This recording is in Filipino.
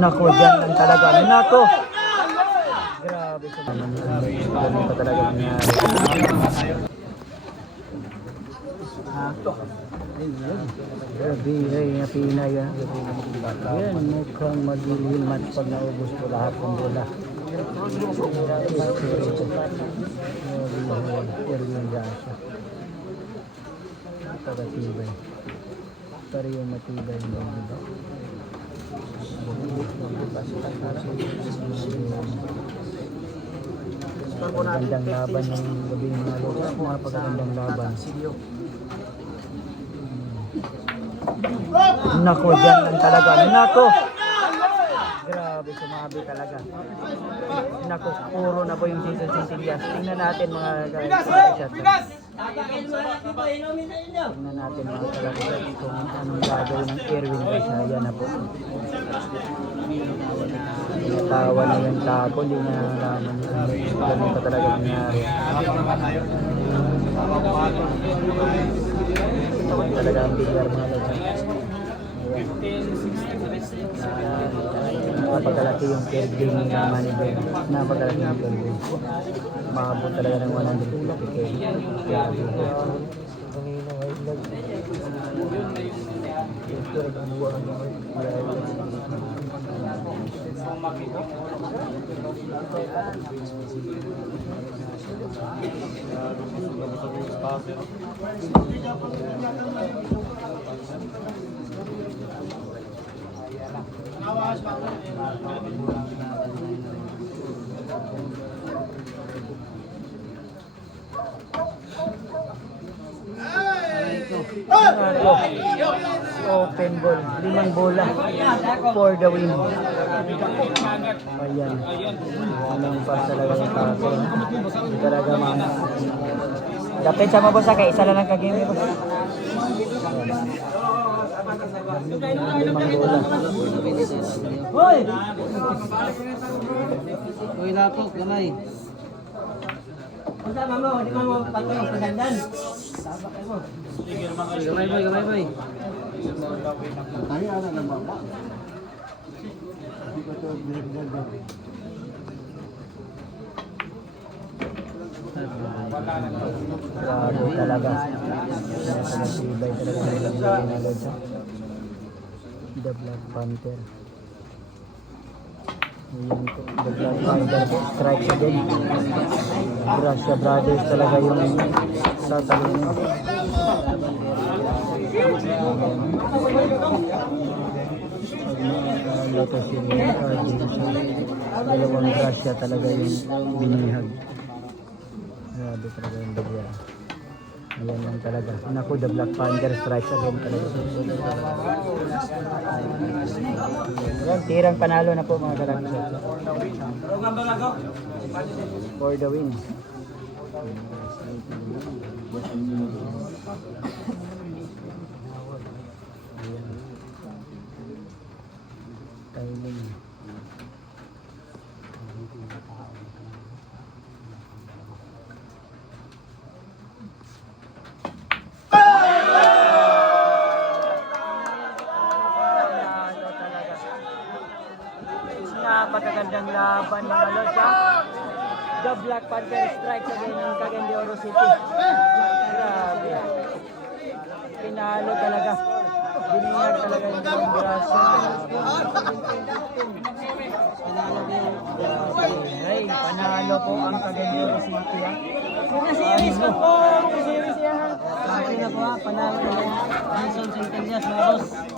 Nako, dyan lang talaga. Nako! Grabe sa naman yan. Ganun pa talaga nangyari. Grabe, ay napina yan. Yan, mukhang maglilimat pag naubos ko lahat ng bola. Erwin Gasha. Paratibay. Pero yung matibay mo, diba? Napakagandang laban ng gabi ng Maloca. Napakagandang laban. Nako, dyan lang talaga. Nako! Grabe, sumabi talaga. Nako, puro na po yung season Centellas. Tingnan natin mga guys. Tingnan natin mga guys kung anong gagawin ng Erwin Gasha. Yan na po. Natawa na yung tapo. Hindi niya nalaman. Ganun pa talaga nangyari. Talaga ang bilyar mga guys. Napakalaki yung fair game ng manager. Napakalaki yung fair game. Maabot talaga ng 150k. Open ball, 5 bola for the win. Ayan. Anong pas talaga sa tapo. Hindi talaga mana. Dapat sa mabosa kay isa lang kagame ko. 5 bola. Hoy! Hoy lato, gamay. Unsa mamo, di mo patay pagandan. Gamay boy. Ay ana lang ba? Di ko to dinagdag. Grabe talaga. Nasibay talaga ng The Black Panther. Ayan po, The Black Panther strikes again. Gracia Brothers talaga yung tatalino. Loto sila dalawang Gracia talaga yung binihag. Grabe talaga yung bagya. Ayan lang talaga. Naku, The Black Panther strikes again talaga. Ayan, tirang panalo na po mga kalaksa. For the win. Timing. Napakagandang laban ng Maloca. The Black Panther strikes again ng Cagayan de Oro City. Grabe. Pinalo talaga. Biniyag talaga yung Gracia. Ay, panalo po ang Cagayan de Oro City. Series po po. Series yan. Panalo na po ha. Panalo na yan. Season Centellas, mga boss.